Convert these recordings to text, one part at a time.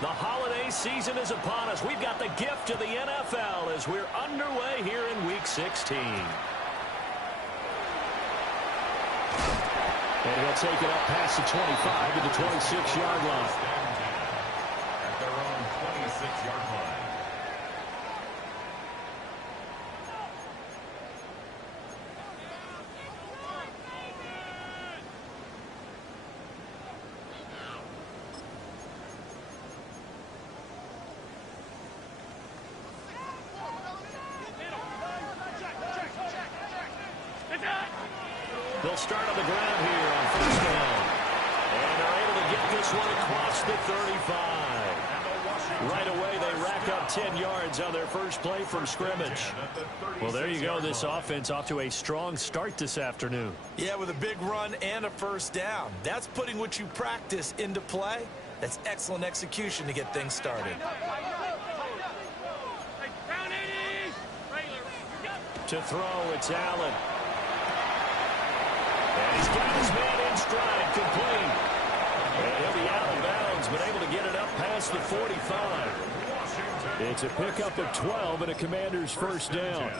The holiday season is upon us. We've got the gift of the NFL as we're underway here in Week 16. And he'll take it up past the 25 to the 26-yard line. At their own 26-yard line. They'll start on the ground here on first down. And they're able to get this one across the 35. Right away, they rack up 10 yards on their first play from scrimmage. Well, there you go. This offense off to a strong start this afternoon. Yeah, with a big run and a first down. That's putting what you practice into play. That's excellent execution to get things started. To throw, it's Allen. And he's got his man in stride, complete. And he'll be out of bounds, but able to get it up past the 45. It's a pickup of 12 and a Commander's first down.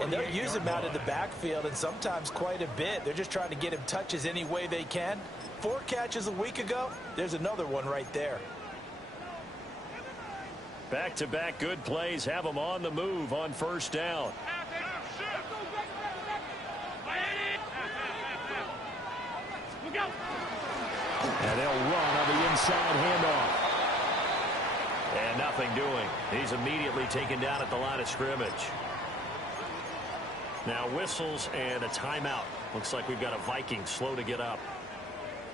And they'll use him out of the backfield, and sometimes quite a bit. They're just trying to get him touches any way they can. 4 catches a week ago, there's another one right there. Back-to-back good plays have them on the move on first down. And they'll run on the inside handoff. And nothing doing. He's immediately taken down at the line of scrimmage. Now whistles and a timeout. Looks like we've got a Viking slow to get up.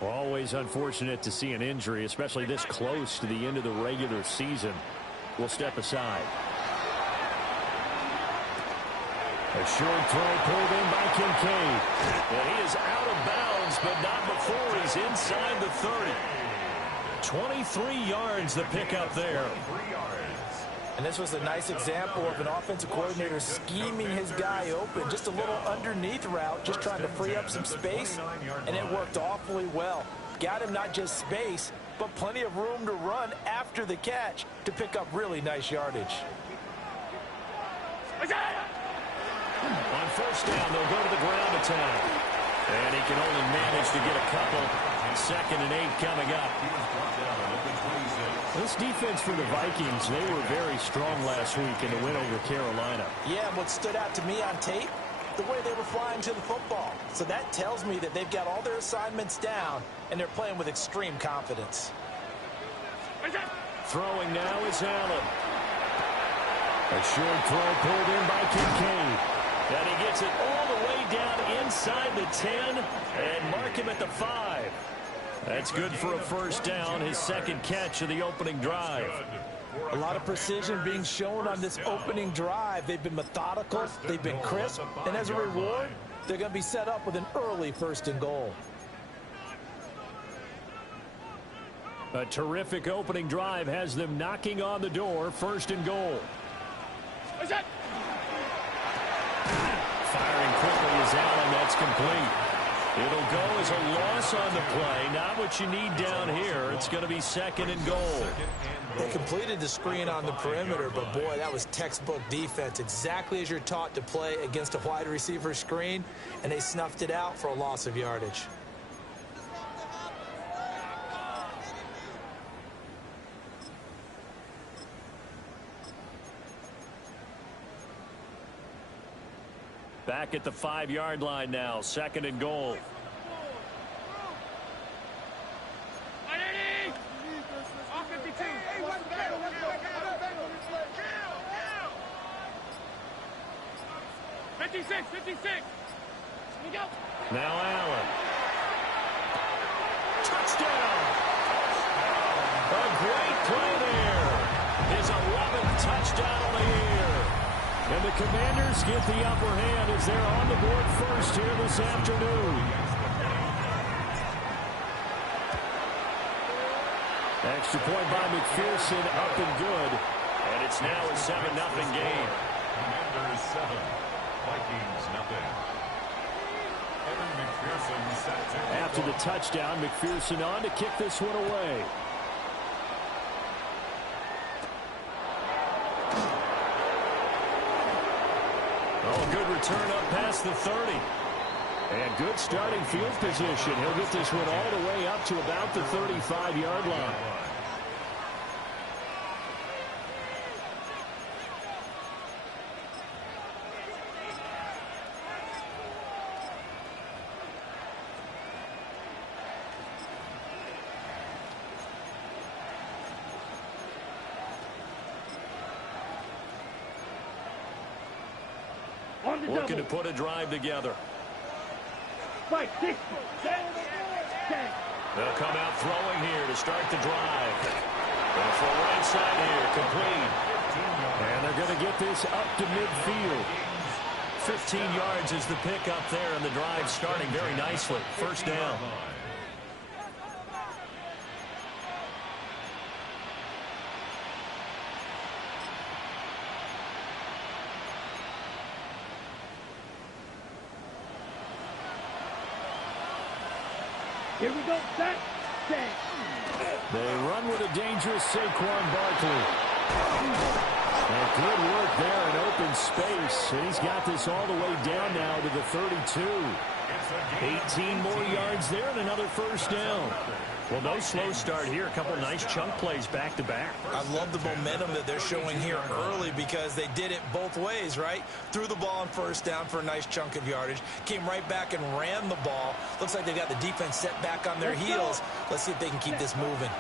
Always unfortunate to see an injury, especially this close to the end of the regular season. We'll step aside. A short throw pulled in by Kincaid. And he is out of bounds, but not before he's inside the 30. 23 yards the pickup there. And this was a nice example of an offensive coordinator scheming his guy open. Just a little underneath route, just trying to free up some space, and it worked awfully well. Got him not just space, but plenty of room to run after the catch to pick up really nice yardage. On first down, they'll go to the ground attack. And he can only manage to get a couple. 2nd and 8 coming up. This defense for the Vikings, they were very strong last week in the win over Carolina. Yeah, what stood out to me on tape, the way they were flying to the football. So that tells me that they've got all their assignments down, and they're playing with extreme confidence. Throwing now is Allen. A short throw pulled in by Kincaid. And he gets it all the way down inside the 10 and mark him at the 5. That's good for a first down, his 2nd catch of the opening drive. A lot of precision being shown on this opening drive. They've been methodical, they've been crisp, and as a reward, they're going to be set up with an early 1st and goal. A terrific opening drive has them knocking on the door, 1st and goal. Firing quickly is Allen. That's complete. It'll go as a loss on the play. Not what you need down here. It's going to be 2nd and goal. They completed the screen on the perimeter, but boy, that was textbook defense. Exactly as you're taught to play against a wide receiver screen, and they snuffed it out for a loss of yardage. Back at the 5-yard line now. 2nd and goal. Now Allen. Touchdown. A great play there. His 11th touchdown on the year. And the Commanders get the upper hand as they're on the board first here this afternoon. Extra point by McPherson, up and good. And it's now a 7-0 game. Commanders 7, Vikings nothing. After the touchdown, McPherson on to kick this one away. return up past the 30. And good starting field position. He'll get this one all the way up to about the 35-yard line. Looking to put a drive together. They'll come out throwing here to start the drive. And for right side here, complete. And they're going to get this up to midfield. 15 yards is the pick up there, and the drive starting very nicely. First down. Here we go. Set. They run with a dangerous Saquon Barkley. And good work there in open space. And he's got this all the way down now to the 32. 18 more yards there and another first down. Well, no slow start here. A couple nice chunk plays back to back. I love the momentum that they're showing here early because they did it both ways, right? Threw the ball on first down for a nice chunk of yardage. Came right back and ran the ball. Looks like they got the defense set back on their heels. Let's see if they can keep this moving.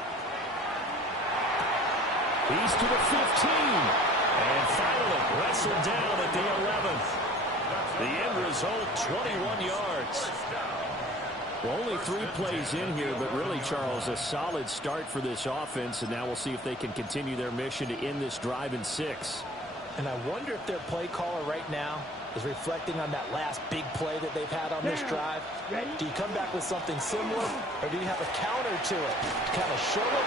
He's to the 15. And finally wrestled down at the 11th. The end result, 21 yards. Well, only 3 plays in here, but really, Charles, a solid start for this offense, and now we'll see if they can continue their mission to end this drive in 6. And I wonder if their play caller right now is reflecting on that last big play that they've had on this drive. Do you come back with something similar, or do you have a counter to it to kind of show it?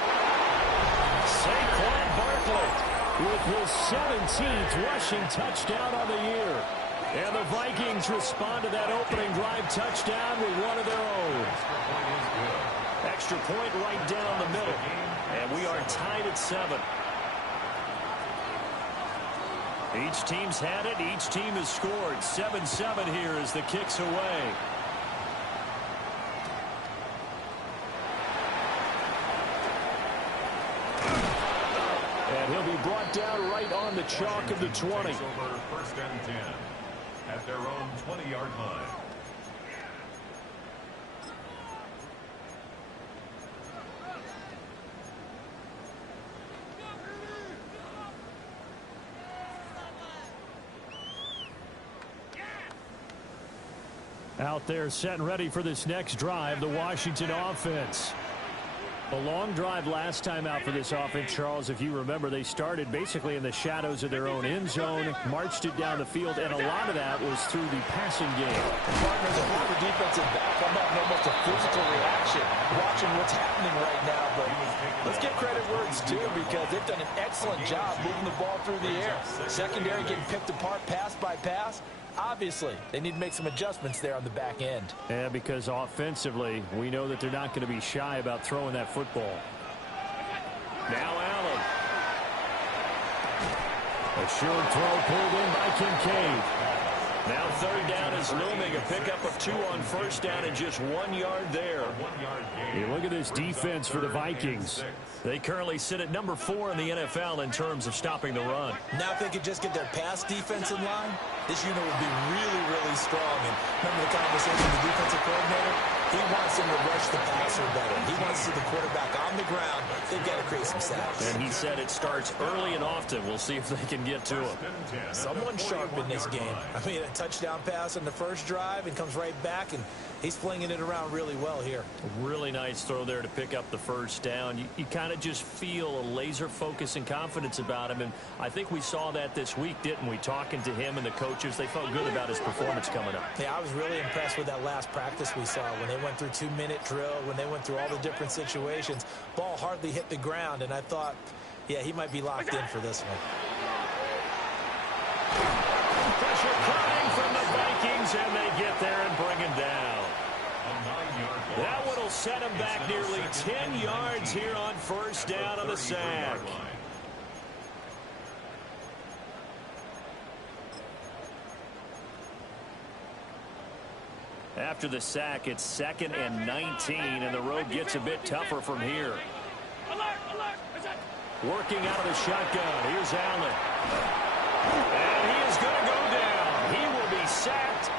Saquon Barkley with his 17th rushing touchdown on the year. And the Vikings respond to that opening drive touchdown with one of their own. Extra point right down the middle. And we are tied at 7. Each team's had it. Each team has scored. 7-7 here as the kick's away. And he'll be brought down right on the chalk of the 20. First and 10. At their own 20-yard line. Out there set and ready for this next drive, the Washington offense. A long drive last time out for this offense, Charles. If you remember, they started basically in the shadows of their own end zone, marched it down the field, and a lot of that was through the passing game. Partner, the former defensive back, I'm having almost a physical reaction watching what's happening right now. But let's give credit where it's due because they've done an excellent job moving the ball through the air. Secondary getting picked apart pass by pass. Obviously, they need to make some adjustments there on the back end. Yeah, because offensively, we know that they're not going to be shy about throwing that football. Now Allen. A short throw pulled in by Kincaid. Now third down is looming. A pickup of 2 on first down and just 1 yard there. You look at this defense for the Vikings. They currently sit at number 4 in the NFL in terms of stopping the run. Now if they could just get their pass defense in line, this unit would be really, really strong. And remember the conversation with the defensive coordinator? He wants them to rush the passer better. He wants to see the quarterback on the ground. They've got to create some sacks. And he said it starts early and often. We'll see if they can get to him. Someone sharp in this game. I mean, a touchdown pass on the first drive and comes right back, and he's flinging it around really well here. Really nice throw there to pick up the first down. You kind of just feel a laser focus and confidence about him, and I think we saw that this week, didn't we? Talking to him and the coaches, they felt good about his performance coming up. Yeah, I was really impressed with that last practice we saw when they went through 2-minute drill, when they went through all the different situations. Ball hardly hit the ground, and I thought, yeah, he might be locked in for this one. Pressure coming from the Vikings, and they get there and bring him down. That one will set him back nearly 10 yards here on first down on the sack. After the sack, it's 2nd and 19, and the road gets a bit tougher from here. Working out of the shotgun. Here's Allen. And he is going to go down. He will be sacked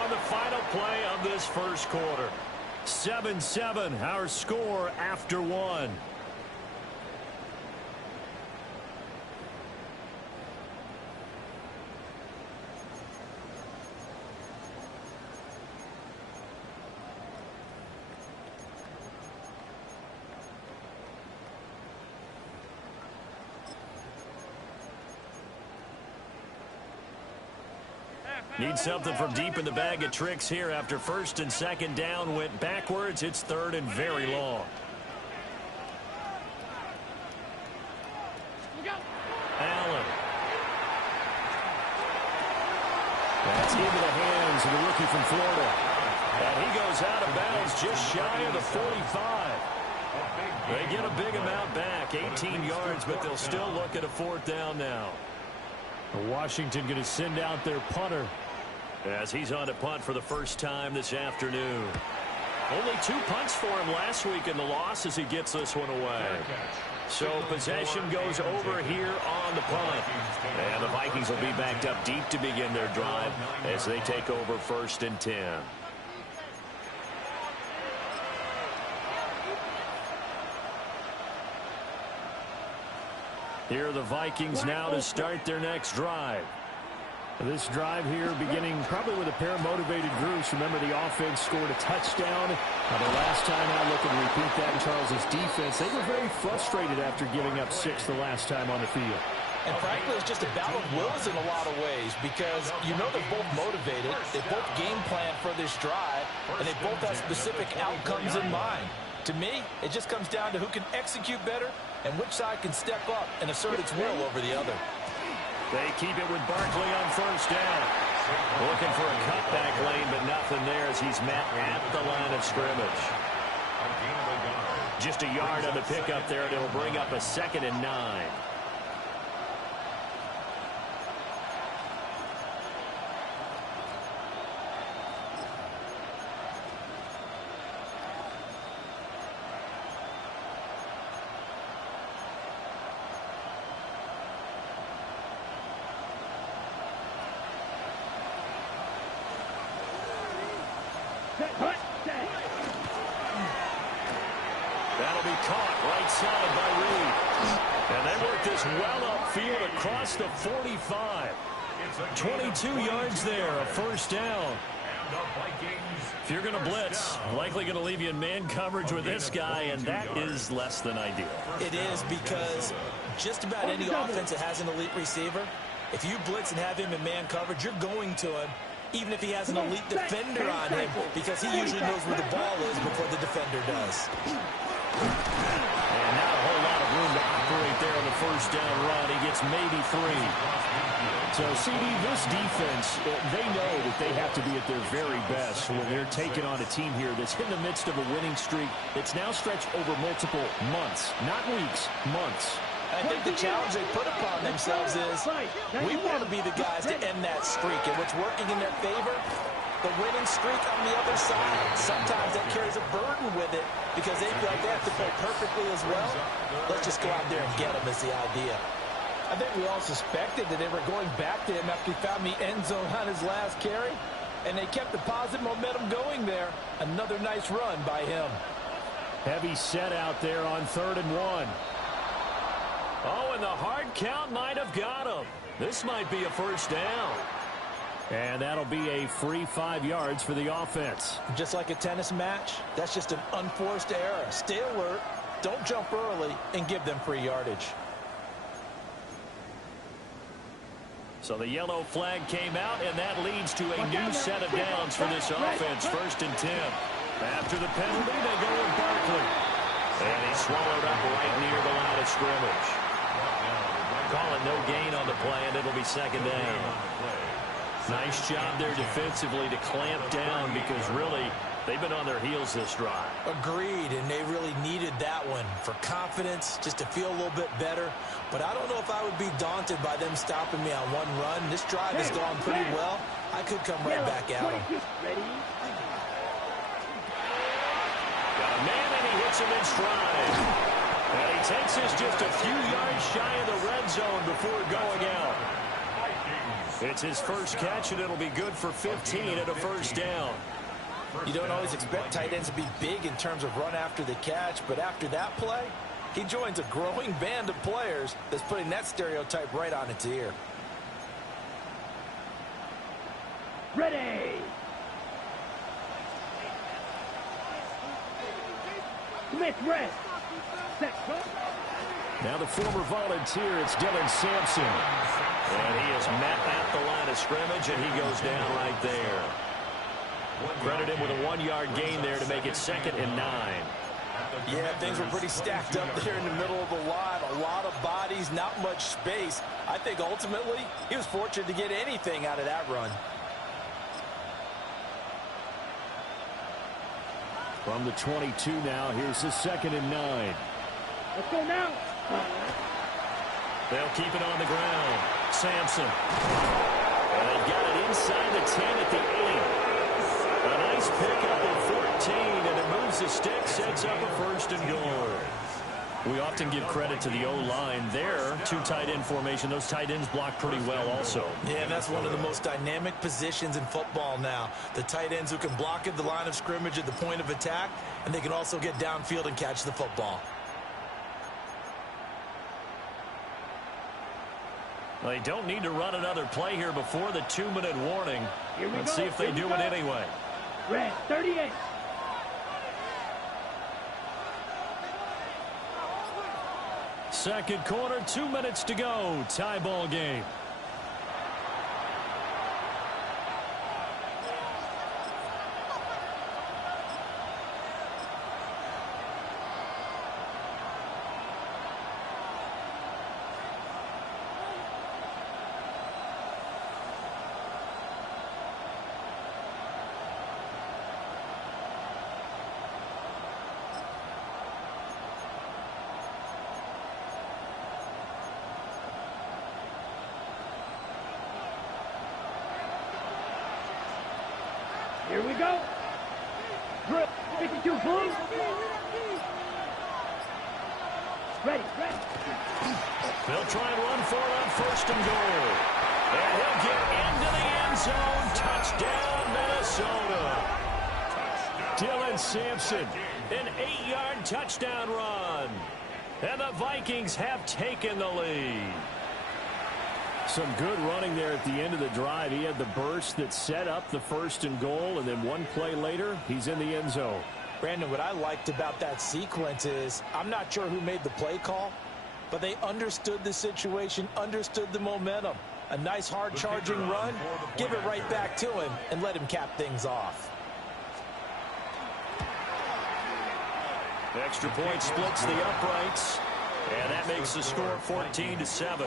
on the final play of this first quarter. 7-7, our score after one. Need something from deep in the bag of tricks here after 1st and 2nd down went backwards. It's 3rd and very long. Allen. That's into the hands of the rookie from Florida. And he goes out of bounds just shy of the 45. They get a big amount back, 18 yards, but they'll still look at a 4th down now. Washington going to send out their punter as he's on to punt for the first time this afternoon. Only 2 punts for him last week in the loss as he gets this one away. So possession goes over here on the punt. And the Vikings will be backed up deep to begin their drive as they take over 1st and 10. Here are the Vikings now to start their next drive. This drive here beginning probably with a pair of motivated groups. Remember, the offense scored a touchdown. The last time I look and repeat that in Charles's defense, they were very frustrated after giving up 6 the last time on the field. And frankly, it's just a battle of wills in a lot of ways because you know they're both motivated. They both game plan for this drive, and they both have specific outcomes in mind. To me, it just comes down to who can execute better and which side can step up and assert its will over the other. They keep it with Barkley on 1st down. Looking for a cutback lane, but nothing there as he's met at the line of scrimmage. Just a yard on the pickup there, and it'll bring up a 2nd and 9. That'll be caught right side by Reed. And they work this well upfield across the 45. 22 yards there, a 1st down. If you're going to blitz, likely going to leave you in man coverage with this guy, and that is less than ideal. It is because just about any offense that has an elite receiver, if you blitz and have him in man coverage, you're going to him even if he has an elite defender on him because he usually knows where the ball is before the defender does. And not a whole lot of room to operate there on the 1st down run. He gets maybe 3. So, CD, this defense, they know that they have to be at their very best when they're taking on a team here that's in the midst of a winning streak that's now stretched over multiple months, not weeks, months. I think the challenge they put upon themselves is we want to be the guys to end that streak. And what's working in their favor, the winning streak on the other side. Sometimes that carries a burden with it because they feel like they have to play perfectly as well. Let's just go out there and get them is the idea. I think we all suspected that they were going back to him after he found the end zone on his last carry. And they kept the positive momentum going there. Another nice run by him. Heavy set out there on 3rd and 1. Oh, and the hard count might have got him. This might be a 1st down. And that'll be a free 5 yards for the offense. Just like a tennis match, that's just an unforced error. Stay alert, don't jump early, and give them free yardage. So the yellow flag came out, and that leads to a new set of downs for this offense. 1st and 10. After the penalty, they go with Barkley. And he's swallowed up right near the line of scrimmage. Call it no gain on the play, and it'll be 2nd down. Nice job there defensively to clamp down because really they've been on their heels this drive. Agreed, and they really needed that one for confidence, just to feel a little bit better. But I don't know if I would be daunted by them stopping me on one run. This drive has gone pretty well. I could come right back at them. puts him in stride. And he takes us just a few yards shy of the red zone before going out. It's his first catch, and it'll be good for 15 and a first down. You don't always expect tight ends to be big in terms of run after the catch, but after that play, he joins a growing band of players that's putting that stereotype right on its ear. Ready. Smith, red. Set. Now the former volunteer, it's Dylan Sampson. And he is met at the line of scrimmage, and he goes down right there. Credit him with a 1-yard gain there to make it 2nd and 9. Yeah, things were pretty stacked up there in the middle of the line. A lot of bodies, not much space. I think ultimately he was fortunate to get anything out of that run. From the 22 now, here's the 2nd and 9. Let's go now. They'll keep it on the ground. Sampson. And they've got it inside the 10 at the 8. A nice pickup of 14, and it moves the stick, sets up a 1st and goal. We often give credit to the O-line there. 2 tight end formation. Those tight ends block pretty well also. Yeah, and that's one of the most dynamic positions in football now. The tight ends who can block at the line of scrimmage at the point of attack, and they can also get downfield and catch the football. They don't need to run another play here before the 2-minute warning. Let's see if they do it anyway. Red, 38. Second quarter, 2 minutes to go. Tie ball game. Here we go. Drill. 52 blue. Ready. They'll try and run for it on 1st and goal. And he'll get into the end zone. Touchdown, Minnesota. Dylan Sampson. An 8-yard touchdown run. And the Vikings have taken the lead. Some good running there at the end of the drive. He had the burst that set up the 1st and goal, and then one play later, he's in the end zone. Brandon, what I liked about that sequence is I'm not sure who made the play call, but they understood the situation, understood the momentum. A nice hard-charging run, give it right back to him, and let him cap things off. The extra point splits the uprights, and that makes the score 14-7.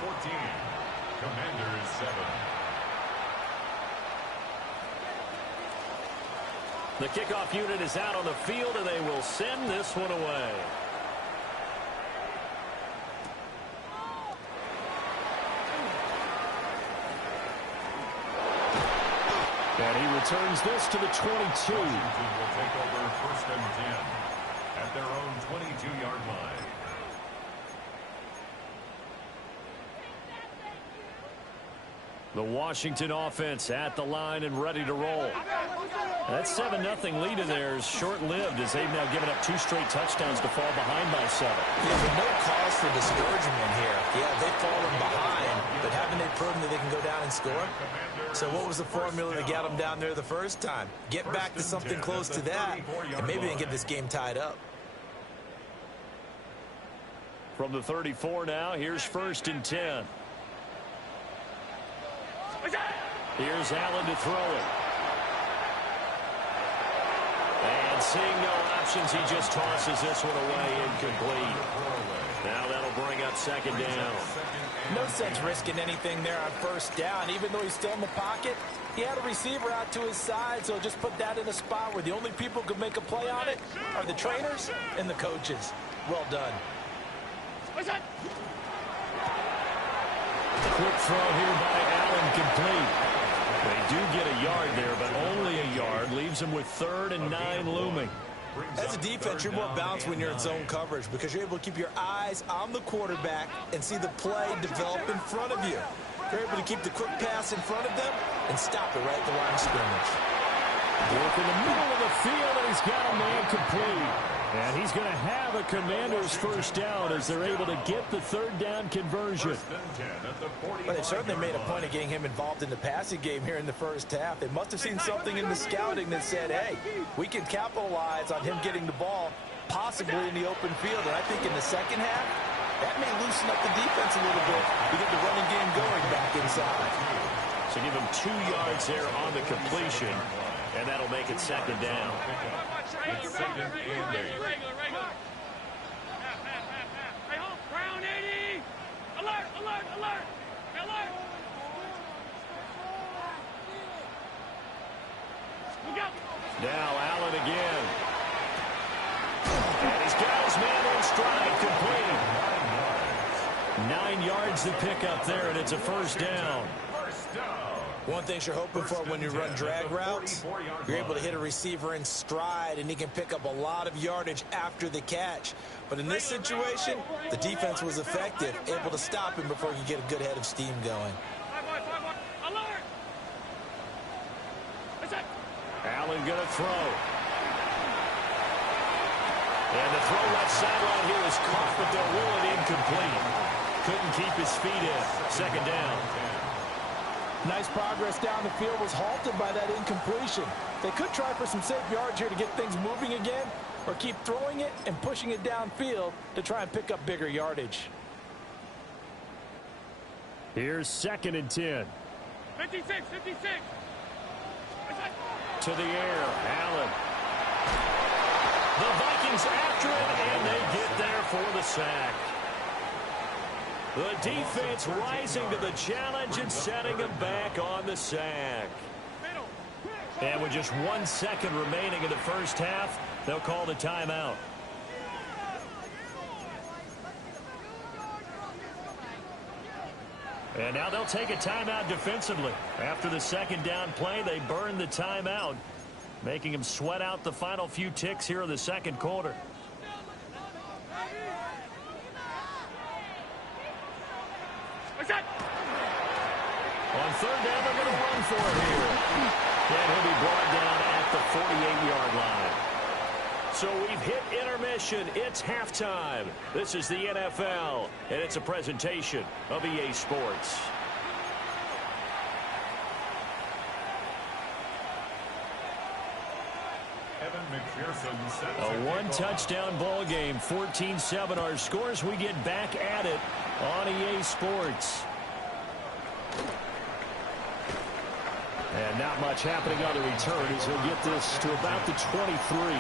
Commanders 7. The kickoff unit is out on the field, and they will send this one away. And he returns this to the 22. Washington will take over 1st and 10 at their own 22-yard line. The Washington offense at the line and ready to roll. That 7-0 lead in there is short-lived as they've now given up 2 straight touchdowns to fall behind by 7. Yeah, but no cause for discouragement here. Yeah, they've fallen behind, but haven't they proven that they can go down and score? So what was the formula to get them down there the first time? Get back to something close to that, and maybe they can get this game tied up. From the 34 now, here's 1st and 10. Here's Allen to throw it. And seeing no options, he just tosses this one away incomplete. Now that'll bring up 2nd down. No sense risking anything there on 1st down. Even though he's still in the pocket, he had a receiver out to his side, so just put that in a spot where the only people who could make a play on it are the trainers and the coaches. Well done. Quick throw here by Allen, complete. They do get a yard there, but only a yard. Leaves them with 3rd and 9 looming. As a defense, you're more balanced when you're in zone coverage because you're able to keep your eyes on the quarterback and see the play develop in front of you. You're able to keep the quick pass in front of them and stop it right at the line of scrimmage. Work in the middle of the field, and he's got a man complete. And he's going to have a Commander's first down as they're able to get the third down conversion. But they certainly made a point of getting him involved in the passing game here in the first half. They must have seen something in the scouting that said, hey, we can capitalize on him getting the ball, possibly in the open field. And I think in the second half, that may loosen up the defense a little bit to get the running game going back inside. So give him 2 yards there on the completion, and that'll make it second down. It's second and 8. Regular. Hey, hold. Brown 80. Alert. Look out. Now Allen again. And he's got his man in stride, complete. 9 yards to pick up there, and it's a first down. One thing you're hoping for when you run drag routes, you're able to hit a receiver in stride, and he can pick up a lot of yardage after the catch. But in this situation, the defense was effective, able to stop him before he could get a good head of steam going. Alert. Allen going to throw. And the throw left sideline here is caught, but they'll rule it incomplete. Couldn't keep his feet in. Second down. Nice progress down the field was halted by that incompletion. They could try for some safe yards here to get things moving again, or keep throwing it and pushing it downfield to try and pick up bigger yardage. Here's second and 10. 56. To the air, Allen. The Vikings after it, and they get there for the sack. The defense rising to the challenge and setting him back on the sack. And with just 1 second remaining in the first half, they'll call the timeout. And now they'll take a timeout defensively. After the second down play, they burn the timeout, making them sweat out the final few ticks here in the second quarter. On third down, they're going to run for it here. And he'll be brought down at the 48-yard line. So we've hit intermission. It's halftime. This is the NFL, and it's a presentation of EA Sports. A one-touchdown ball game, 14-7 our scores. We get back at it on EA Sports. And not much happening on the return as he'll get this to about the 23.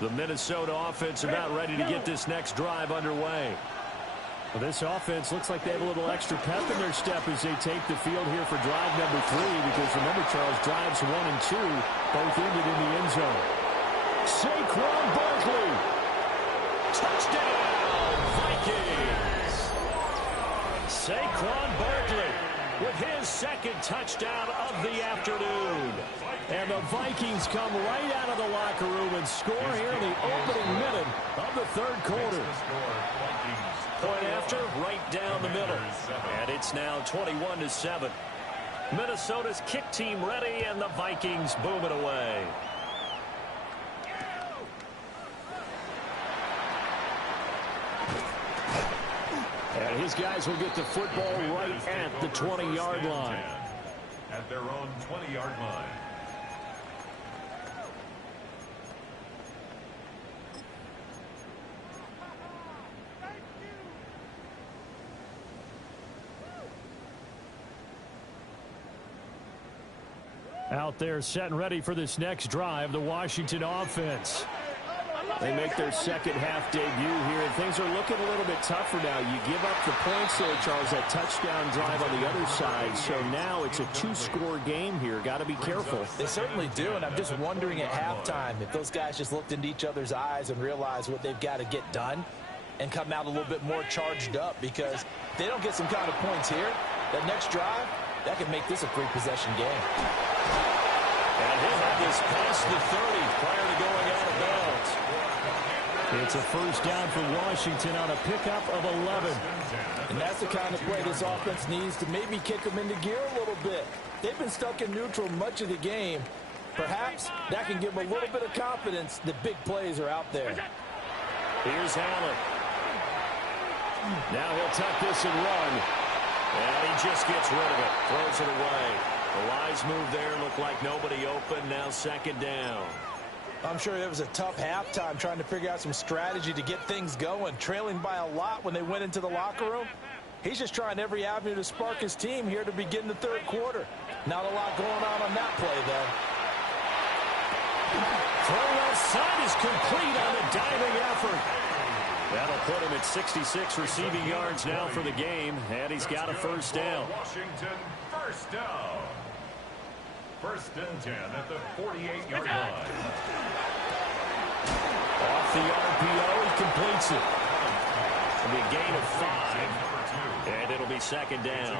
The Minnesota offense about ready to get this next drive underway. Well, this offense looks like they have a little extra pep in their step as they take the field here for drive number 3, because remember, Charles, drives 1 and 2 both ended in the end zone. Saquon Barkley. Touchdown, Vikings. Saquon Barkley with his second touchdown of the afternoon. And the Vikings come right out of the locker room and score here in the opening minute of the third quarter. Point after, right down the middle. And it's now 21-7. Minnesota's kick team ready, and the Vikings boom it away. And his guys will get the football right at the 20-yard line. At their own 20-yard line. Out there set and ready for this next drive, the Washington offense. They make their second half debut here, and things are looking a little bit tougher now. You give up the points there, Charles, that touchdown drive on the other side. So now it's a 2-score game here. Got to be careful. They certainly do, and I'm just wondering at halftime if those guys just looked into each other's eyes and realized what they've got to get done. and come out a little bit more charged up, because if they don't get some kind of points here, that next drive, that could make this a three-possession game. And he'll have this past the 30 prior to going out of bounds. It's a first down for Washington on a pickup of 11. And that's the kind of play this offense needs to maybe kick them into gear a little bit. They've been stuck in neutral much of the game. Perhaps that can give them a little bit of confidence that big plays are out there. Here's Allen. Now he'll tuck this and run. And he just gets rid of it. Throws it away. The wise move there. Looked like nobody open. Now second down. I'm sure it was a tough halftime trying to figure out some strategy to get things going. Trailing by a lot when they went into the locker room. He's just trying every avenue to spark his team here to begin the third quarter. Not a lot going on that play, though. Throw left side is complete on a diving effort. That'll put him at 66 receiving yards now for the game, and he's got a first down. Washington, first down. First and 10 at the 48-yard line. Off the RPO, he completes it. It'll be a gain of 5, and it'll be second down.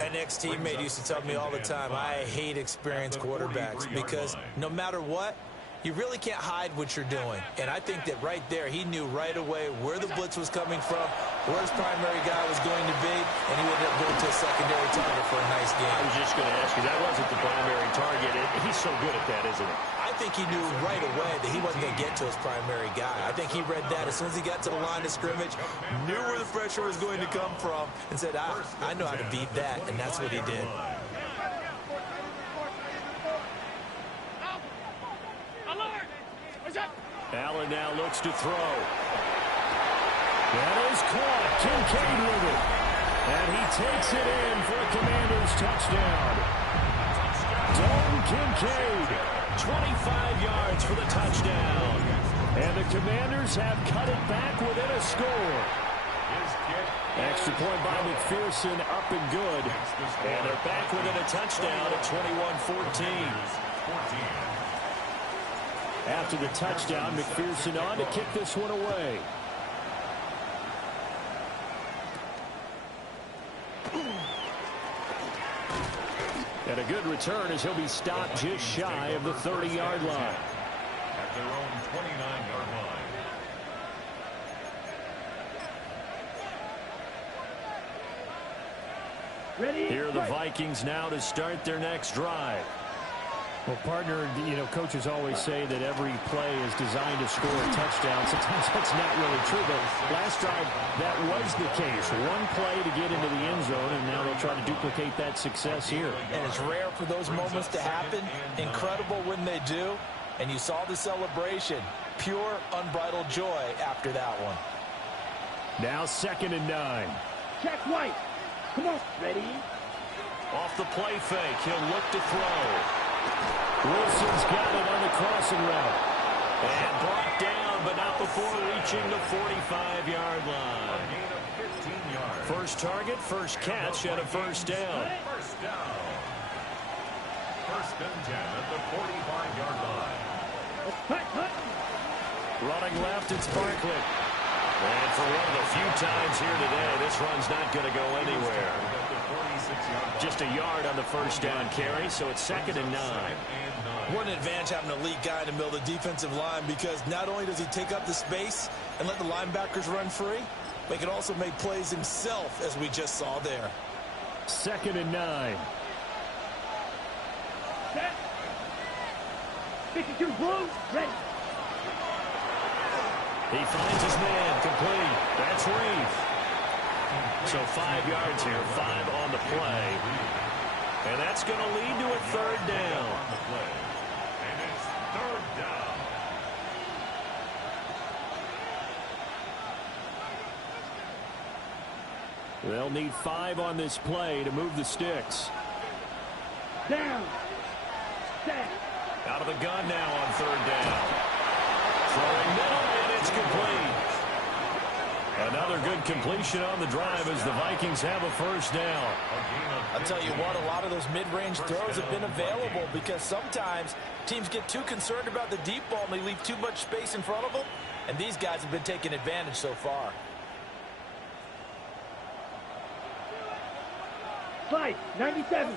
An ex-teammate used to tell me all the time, I hate experienced quarterbacks, because no matter what, you really can't hide what you're doing. And I think that right there, he knew right away where the blitz was coming from, where his primary guy was going to be, and he ended up going to a secondary target for a nice game. I was just going to ask you, that wasn't the primary target. He's so good at that, isn't he? I think he knew right away that he wasn't going to get to his primary guy. I think he read that as soon as he got to the line of scrimmage, knew where the pressure was going to come from, and said, I know how to beat that, and that's what he did. Allen now looks to throw. That is caught. Kincaid with it. And he takes it in for a Commanders touchdown. Dalton Kincaid, 25 yards for the touchdown. And the Commanders have cut it back within a score. Extra point by McPherson, up and good. And they're back within a touchdown at 21-14. After the touchdown, McPherson on to kick this one away. And a good return as he'll be stopped just shy of the 30-yard line. At their own 29-yard line. Ready? Here are the Vikings now to start their next drive. Well, partner, coaches always say that every play is designed to score a touchdown. Sometimes that's not really true, but last drive, that was the case. One play to get into the end zone, and now they'll try to duplicate that success here. And it's rare for those moments to happen. Incredible when they do. And you saw the celebration. Pure, unbridled joy after that one. Now 2nd and 9. Check White. Come on. Ready? Off the play fake, he'll look to throw. Wilson's got it on the crossing route. And brought down, but not before reaching the 45-yard line. First target, first catch, and a first down. First down. First and 10 at the 45-yard line. Running left, it's Barkley. And for one of the few times here today, this run's not going to go anywhere. Just a yard on the first down carry, so it's 2nd and 9. What an advantage having an elite guy in the middle of the defensive line, because not only does he take up the space and let the linebackers run free, but he can also make plays himself, as we just saw there. 2nd and 9. Set. 52 blue. Ready. He finds his man, complete. That's Reeve. So 5 yards here, 5 on the play. And that's going to lead to a third down. And it's third down. They'll need 5 on this play to move the sticks. Down. Set. Out of the gun now on third down. Throwing middle, and it's complete. Another good completion on the drive as the Vikings have a first down. I'll tell you what, a lot of those mid-range throws have been available, because sometimes teams get too concerned about the deep ball and they leave too much space in front of them. And these guys have been taking advantage so far. Slide, 97.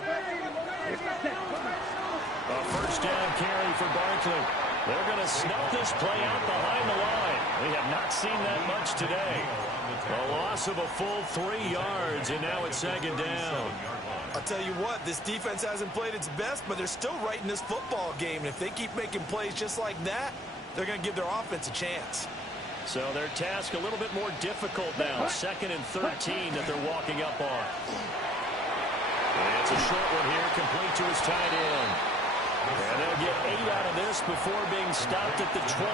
A first down carry for Barkley. They're going to snuff this play out behind the line. We have not seen that much today. A loss of a full 3 yards, and now it's second down. I'll tell you what, this defense hasn't played its best, but they're still right in this football game. And if they keep making plays just like that, they're going to give their offense a chance. So their task a little bit more difficult now. 2nd and 13 that they're walking up on. And it's a short one here, complete to his tight end. And they'll get 8 out of this before being stopped at the 28.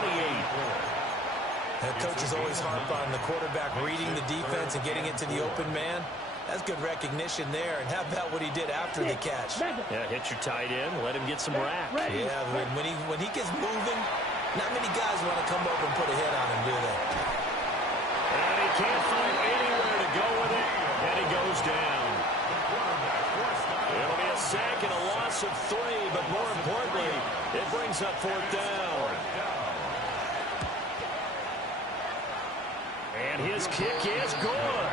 The coaches always harp on the quarterback reading the defense and getting it to the open man. That's good recognition there. And how about what he did after the catch? Yeah, hit your tight end, let him get some rack. Yeah, when he gets moving, not many guys want to come over and put a hit on him, do they? And he can't find anywhere to go with it, and he goes down. It'll be a sack and a loss of 3, but more importantly, it brings up 4th down. And his kick is good.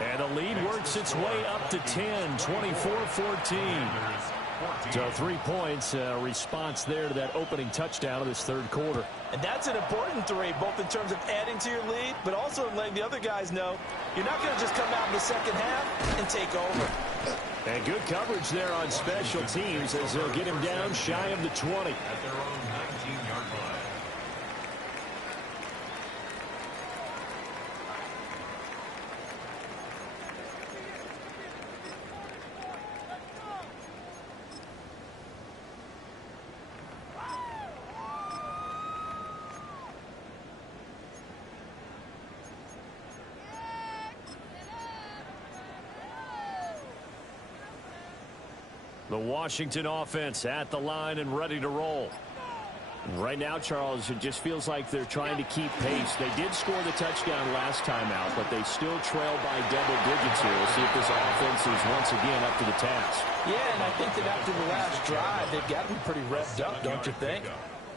And the lead works its way up to 10, 24-14. So 3 points, response there to that opening touchdown of this third quarter. And that's an important 3, both in terms of adding to your lead, but also in letting the other guys know you're not going to just come out in the second half and take over. And good coverage there on special teams as they'll get him down shy of the 20. At their own 19-yard line. The Washington offense at the line and ready to roll. Right now, Charles, it just feels like they're trying to keep pace. They did score the touchdown last time out, but they still trail by double digits here. We'll see if this offense is once again up to the task. Yeah, and I think that after the last drive, they've got to be pretty revved up, don't you think?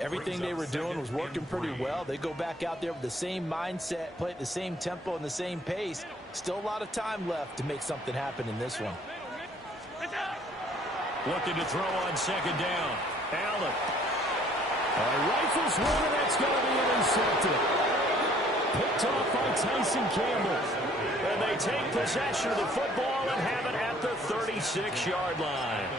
Everything they were doing was working pretty well. They go back out there with the same mindset, play at the same tempo and the same pace. Still a lot of time left to make something happen in this one. Looking to throw on second down. Allen. Rifles one, and that's going to be intercepted. Picked off by Tyson Campbell. And they take possession of the football and have it at the 36-yard line.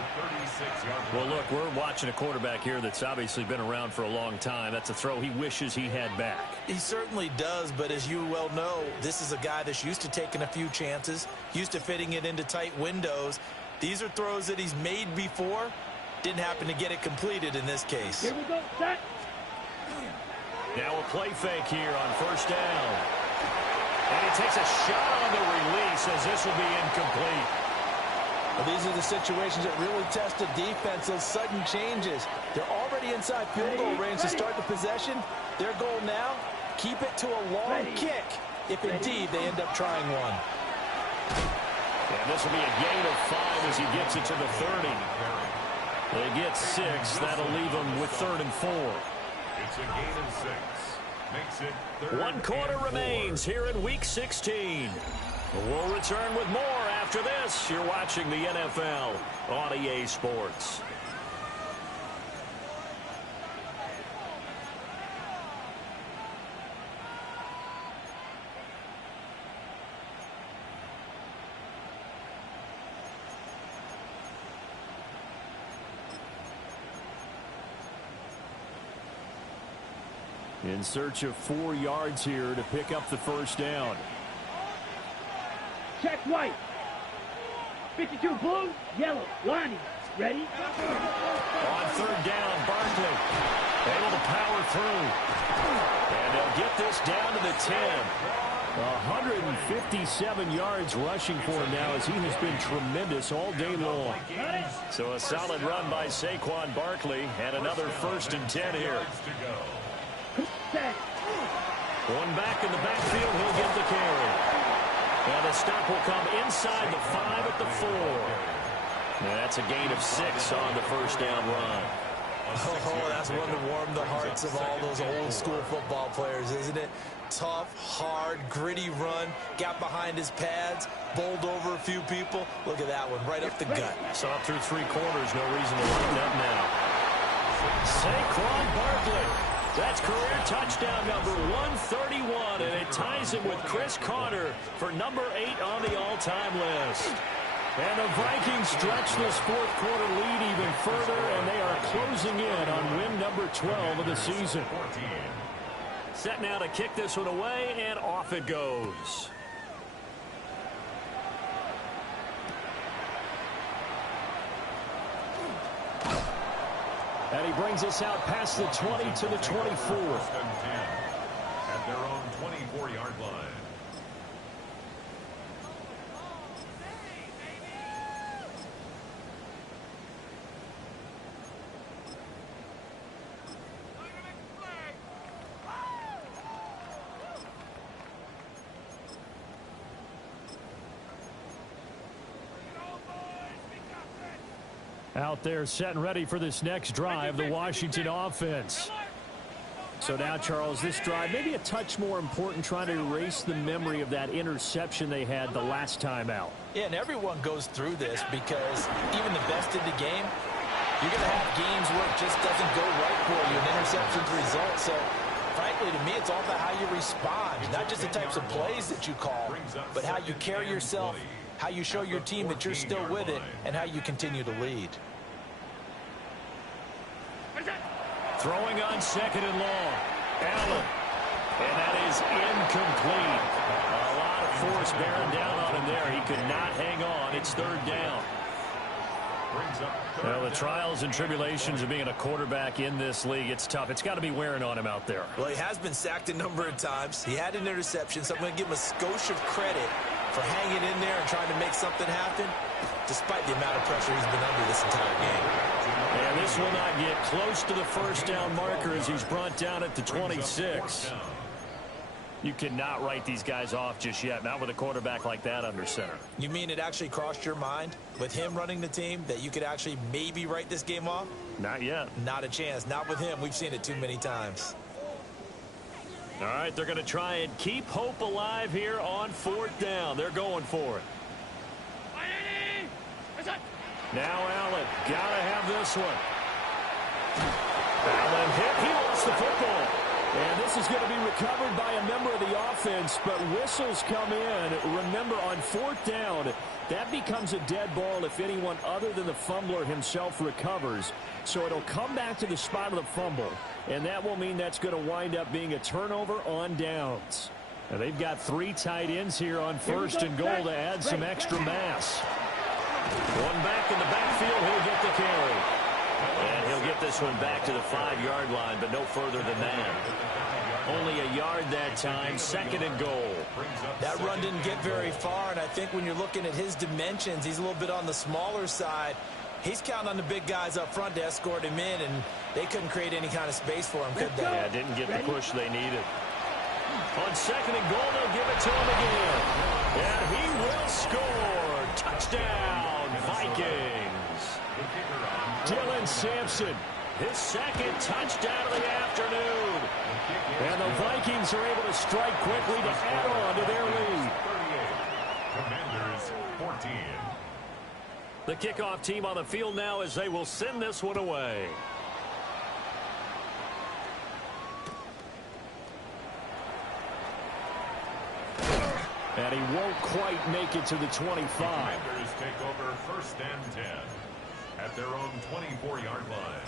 Well, look, we're watching a quarterback here that's obviously been around for a long time. That's a throw he wishes he had back. He certainly does, but as you well know, this is a guy that's used to taking a few chances, used to fitting it into tight windows. These are throws that he's made before. Didn't happen to get it completed in this case. Here we go, set. Now a play fake here on first down. And he takes a shot on the release as this will be incomplete. Well, these are the situations that really test a defense, those sudden changes. They're already inside field goal range to start the possession. Their goal now, keep it to a long kick, if indeed they end up trying one. And this will be a gain of 5 as he gets it to the 30. They get 6. That'll leave them with 3rd and 4. It's a gain of 6. Makes it 3rd. 1 quarter remains here in Week 16. We'll return with more after this. You're watching the NFL on EA Sports. In search of 4 yards here to pick up the first down. Check white. 52 blue, yellow. Lonnie, ready? On 3rd down, Barkley able to power through. And they'll get this down to the 10. 157 yards rushing for him now as he has been tremendous all day long. So a solid run by Saquon Barkley and another 1st and 10 here. One back in the backfield, he'll get the carry. And the stop will come inside the 5 at the 4. And that's a gain of 6 on the first down run. Oh, that's one to warm the hearts of all those old school football players, isn't it? Tough, hard, gritty run, got behind his pads, bowled over a few people. Look at that one, right up the gut. Saw through 3 quarters, no reason to lighten up now. Saquon Barkley. That's career touchdown number 131, and it ties him with Chris Carter for number 8 on the all-time list. And the Vikings stretch this fourth quarter lead even further, and they are closing in on win number 12 of the season. Set now to kick this one away, and off it goes. And he brings us out past the 20 to the 24. At their own 24-yard line. Out there set and ready for this next drive, the Washington offense. So now, Charles, this drive maybe a touch more important, trying to erase the memory of that interception they had the last time out. Yeah, and everyone goes through this because even the best in the game, you're going to have games where it just doesn't go right for you, and interceptions result. So, frankly, to me, it's all about how you respond, not just the types of plays that you call, but how you carry yourself, how you show your team that you're still with it, and how you continue to lead. Throwing on 2nd and long. Allen. And that is incomplete. A lot of force bearing down on him there. He could not hang on. It's 3rd down. Well, the trials and tribulations of being a quarterback in this league, it's tough. It's got to be wearing on him out there. Well, he has been sacked a number of times. He had an interception, so I'm going to give him a skosh of credit for hanging in there and trying to make something happen, despite the amount of pressure he's been under this entire game. And this will not get close to the 1st down marker as he's brought down at the 26. You cannot write these guys off just yet, not with a quarterback like that under center. You mean it actually crossed your mind with him running the team that you could actually maybe write this game off? Not yet. Not a chance. Not with him. We've seen it too many times. All right, they're going to try and keep hope alive here on 4th down. They're going for it. Now Allen, gotta have this one. Allen hit, he lost the football. And this is going to be recovered by a member of the offense, but whistles come in. Remember, on 4th down, that becomes a dead ball if anyone other than the fumbler himself recovers. So it'll come back to the spot of the fumble, and that will mean that's going to wind up being a turnover on downs. Now, they've got 3 tight ends here on 1st and goal to add some extra mass. One back in the backfield, he'll get the carry. And he'll get this one back to the 5-yard line, but no further than that. Only a yard that time, 2nd and goal. That run didn't get very far, and I think when you're looking at his dimensions, he's a little bit on the smaller side. He's counting on the big guys up front to escort him in, and they couldn't create any kind of space for him, could they? Yeah, didn't get the push they needed. On 2nd and goal, they'll give it to him again. And he will score. Touchdown, Vikings. Dylan Sampson, his 2nd touchdown of the afternoon. And the Vikings are able to strike quickly to add on to their lead. 38. Commanders 14. The kickoff team on the field now as they will send this one away. And he won't quite make it to the 25. Commanders take over 1st and 10 at their own 24-yard line.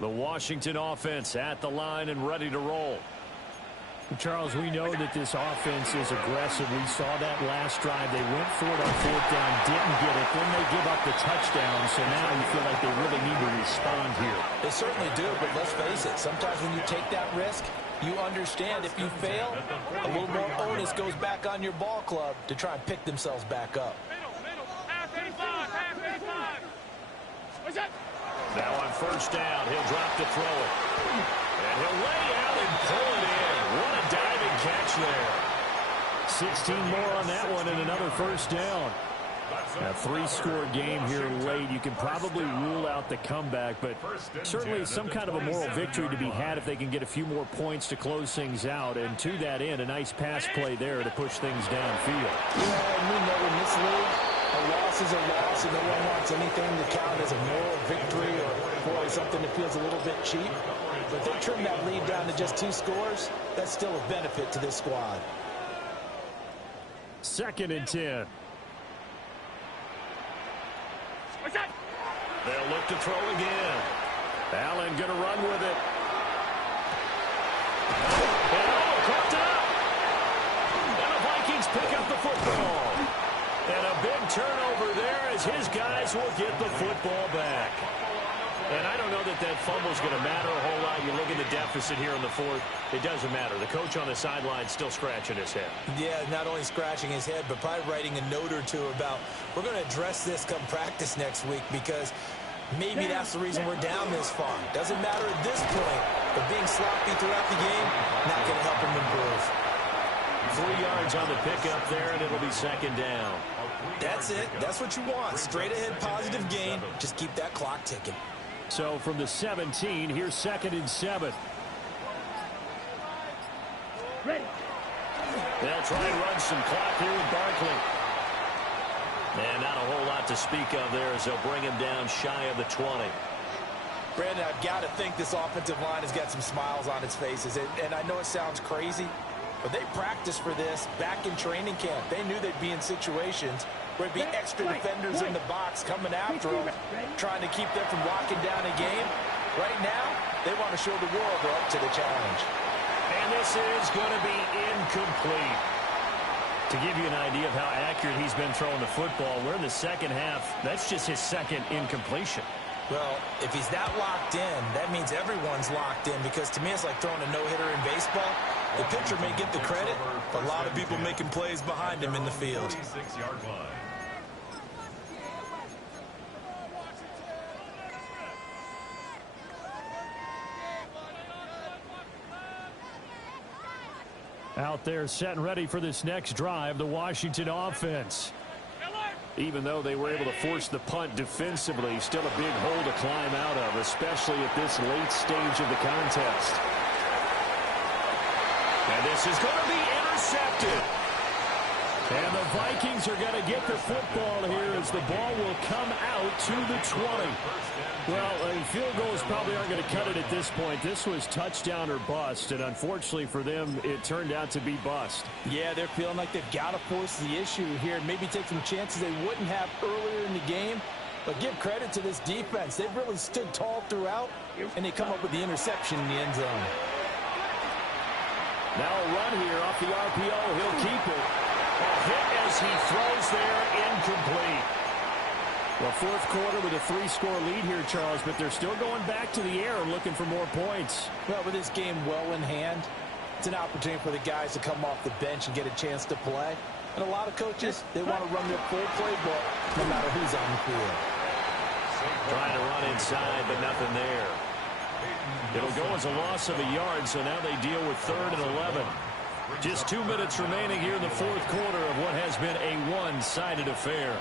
The Washington offense at the line and ready to roll. Charles, we know that this offense is aggressive. We saw that last drive. They went for it on 4th down, didn't get it. Then they give up the touchdown. So now you feel like they really need to respond here. They certainly do, but let's face it. Sometimes when you take that risk, you understand if you fail, a little more onus goes back on your ball club to try and pick themselves back up. Now on 1st down, he'll drop to throw it. And he'll lay out and pull it in. What a diving catch there. 16 more on that one and another first down. A three-score game here late. You can probably rule out the comeback, but certainly some kind of a moral victory to be had if they can get a few more points to close things out. And to that end, a nice pass play there to push things downfield. Yeah, and we know in this league, a loss is a loss, and no one wants anything to count as a moral victory or, boy, something that feels a little bit cheap. But if they trim that lead down to just 2 scores, that's still a benefit to this squad. 2nd and 10. They'll look to throw again. Allen going to run with it. And cropped it up. And the Vikings pick up the football. And a big turnover there as his guys will get the football back. And I don't know that that fumble is going to matter a whole lot. You look at the deficit here in the 4th. It doesn't matter. The coach on the sideline still scratching his head. Yeah, not only scratching his head, but probably writing a note or two about, we're going to address this come practice next week because maybe that's the reason we're down this far. Doesn't matter at this point, but being sloppy throughout the game, not going to help him improve. 3 yards on the pickup there, and it'll be 2nd down. That's it. That's what you want. Straight ahead positive gain. Just keep that clock ticking. So from the 17, here's 2nd and 7. Ready. They'll try and run some clock here with Barkley. And not a whole lot to speak of there as they'll bring him down shy of the 20. Brandon, I've got to think this offensive line has got some smiles on its faces. And I know it sounds crazy, but they practiced for this back in training camp. They knew they'd be in situations where there'd be extra defenders in the box coming after them, trying to keep them from locking down a game. Right now, they want to show the world they're up to the challenge. And this is going to be incomplete. To give you an idea of how accurate he's been throwing the football, we're in the 2nd half. That's just his 2nd incompletion. Well, if he's that locked in, that means everyone's locked in, because to me it's like throwing a no-hitter in baseball. The pitcher may get the credit, but a lot of people making plays behind him in the field. 26-yard line. Out there set and ready for this next drive, the Washington offense. Even though they were able to force the punt defensively, still a big hole to climb out of, especially at this late stage of the contest. And this is going to be intercepted. And the Vikings are going to get the football here as the ball will come out to the 20. Well, field goals probably aren't going to cut it at this point. This was touchdown or bust, and unfortunately for them, it turned out to be bust. Yeah, they're feeling like they've got to force the issue here and maybe take some chances they wouldn't have earlier in the game. But give credit to this defense. They've really stood tall throughout, and they come up with the interception in the end zone. Now a run here off the RPO. He'll keep it. A hit as he throws there, incomplete. Well, 4th quarter with a 3-score lead here, Charles, but they're still going back to the air and looking for more points. Well, with this game well in hand, it's an opportunity for the guys to come off the bench and get a chance to play. And a lot of coaches, they want to run their full playbook no matter who's on the field. Trying to run inside, but nothing there. It'll go as a loss of a yard, so now they deal with 3rd and 11. Just 2 minutes remaining here in the 4th quarter of what has been a one-sided affair.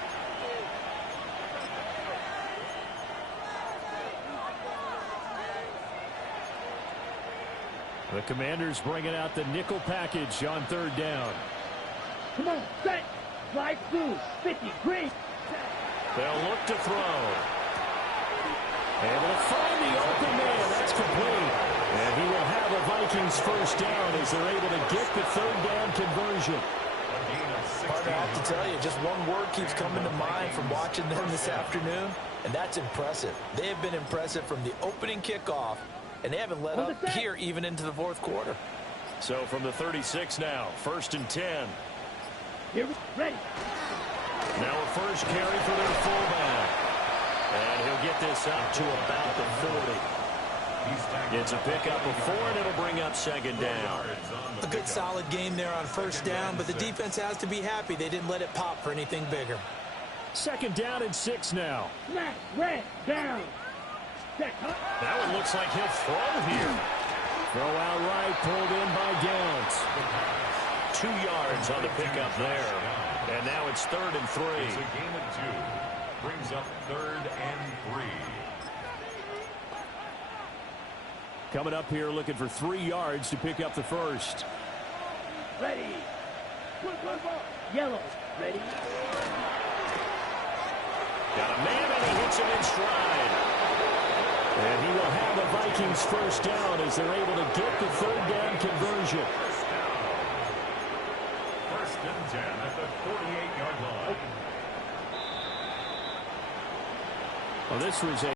The Commanders bringing out the nickel package on 3rd down. Come on, set. Slide through. 50, green. They'll look to throw. Able to find the open man. That's complete. And he will have a Vikings first down as they're able to get the 3rd down conversion. Partner, I have to tell you, just one word keeps coming to mind from watching them this afternoon, and that's impressive. They have been impressive from the opening kickoff, and they haven't let up here even into the 4th quarter. So from the 36 now, 1st and 10. Here we ready. Now a first carry for their fullback. And he'll get this up to about the 40. It's a pickup of 4, and it'll bring up 2nd down. A good solid game there on 1st down, but the defense has to be happy they didn't let it pop for anything bigger. 2nd down and 6 now. Smash, red, down. Set, That one looks like he'll throw here. Throw out right, pulled in by Downs. 2 2 yards on the pickup there. And now it's 3rd and 3. It's a gain of 2. Brings up 3rd and 3. Coming up here looking for 3 yards to pick up the first. Ready. Yellow. Ready. Got a man, and he hits him in stride. And he will have the Vikings first down as they're able to get the 3rd down conversion. First and 10 at the 48-yard line. Well, this was a